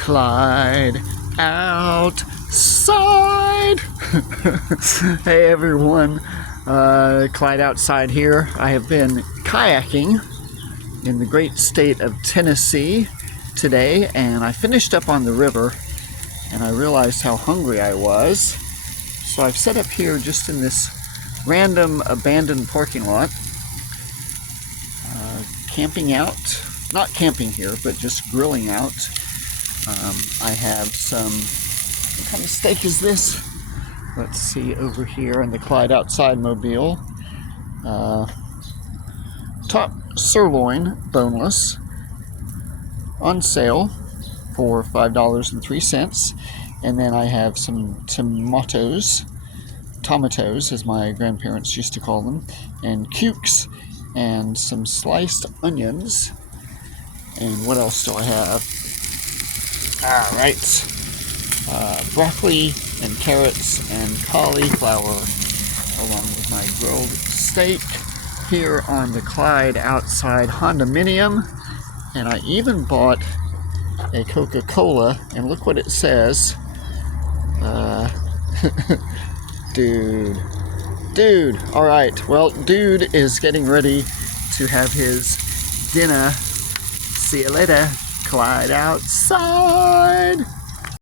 Clyde Outside. Hey everyone, Clyde Outside here. I have been kayaking in the great state of Tennessee today, and I finished up on the river and I realized how hungry I was. So I've set up here just in this random abandoned parking lot, camping out. Not camping here, but just grilling out. I have some, what kind of steak is this? Let's see over here in the Clyde Outside mobile. Top sirloin, boneless, on sale for $5.03. And then I have some tomatoes as my grandparents used to call them, and cukes, and some sliced onions. And what else do I have? Alright, broccoli and carrots and cauliflower, along with my grilled steak here on the Clyde Outside Hondominium. And I even bought a Coca-Cola, and look what it says. Dude. Alright, well, Dude is getting ready to have his dinner. See you later, Clyde Outside.